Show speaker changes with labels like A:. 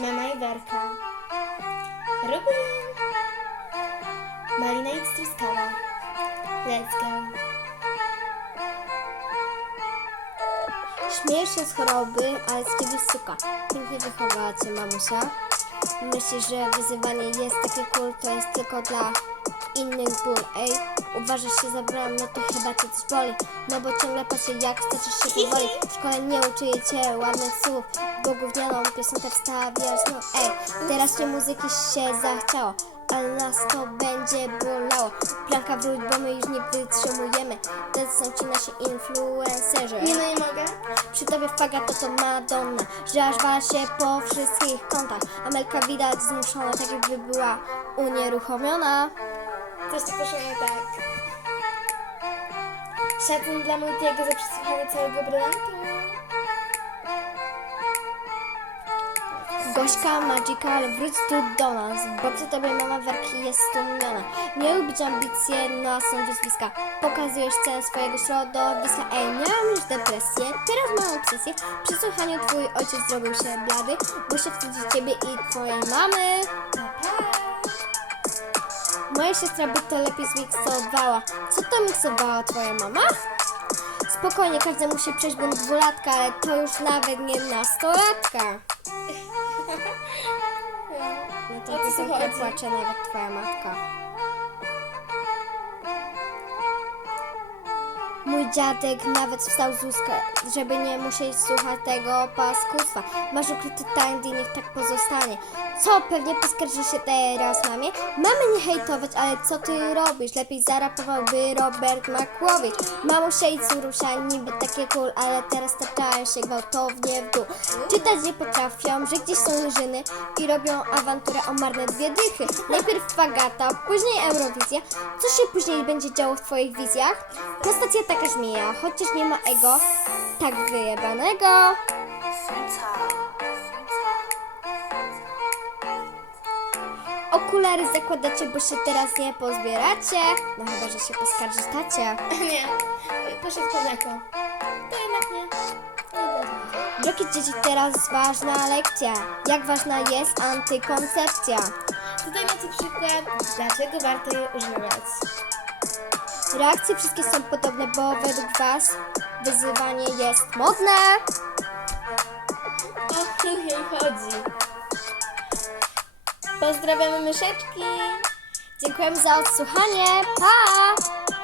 A: Mama i Werka. Ruby. Malina i Truskawa. Let's go.
B: Śmiejesz się z choroby, ale z ciebie suka. Pięknie wychowała cię mamusia. Myślisz, że wyzywanie jest takie cool, to jest tylko dla innych ból, ej. Uważasz się za bram, no to chyba cię coś boli. No bo ciągle patrzę jak stracisz się powoli. W szkole nie uczyję cię ładnych słów, bo gównianą piosenkę wstawiasz, no ej. Teraz cię muzyki się zachciało. Ale nas to będzie bolało. Planka wróć, bo my już nie wytrzymujemy. To są ci nasi influencerzy.
A: Nie no, nie mogę.
B: Przy tobie faga to to Madonna Że aż wal się po wszystkich kątach Amelka widać zmuszona, tak jakby była unieruchomiona
A: Coś tu poszło nie tak. Szacun dla Multiego za przesłuchanie całego brylantu.
B: Gośka, Magical, wróć tu do nas Bo przy tobie mama werki jest stłumiona Nie lubić ambicje, no a są wyzwiska. Pokazujesz cenę swojego środowiska. Ej, miałam już depresję, teraz mam obsesję. Przy słuchaniu twój ojciec zrobił się blady. Bo się wstydzi ciebie i twojej mamy Moja siostra by to lepiej zmiksowała. Co to miksowała twoja mama? Spokojnie, każdemu się przejść bądź dwulatka, ale to już nawet nie nastolatka. No to ty płacze nawet twoja matka. Mój dziadek nawet wstał z łóżka, żeby nie musieć słuchać tego paskustwa. Masz ukryty talent i niech tak pozostanie. Co, pewnie poskarży się teraz mamie? Mamy nie hejtować, ale co ty robisz? Lepiej zarapowałby Robert Makłowicz. Mamusia i córusia niby takie cool, ale teraz taczają się gwałtownie w dół. Czytać nie potrafią, że gdzieś są jeżyny i robią awanturę o marne dwie dychy. Najpierw Fagata, później Eurowizja. Co się później będzie działo w twoich wizjach? Konstacja taka żmija, chociaż nie ma ego, tak wyjebanego. Okulary zakładacie, bo się teraz nie pozbieracie. No chyba, że się poskarży tacie.
A: Nie. Poszedł po mleko. To jednak nie. Było.
B: Drogie dzieci, teraz ważna lekcja. Jak ważna jest antykoncepcja?
A: Tutaj macie przykład, dlaczego warto je używać.
B: Reakcje wszystkie są podobne, bo według Was wyzywanie jest modne.
A: O chuj jej chodzi. Pozdrawiamy myszeczki.
B: Dziękujemy za odsłuchanie. Pa!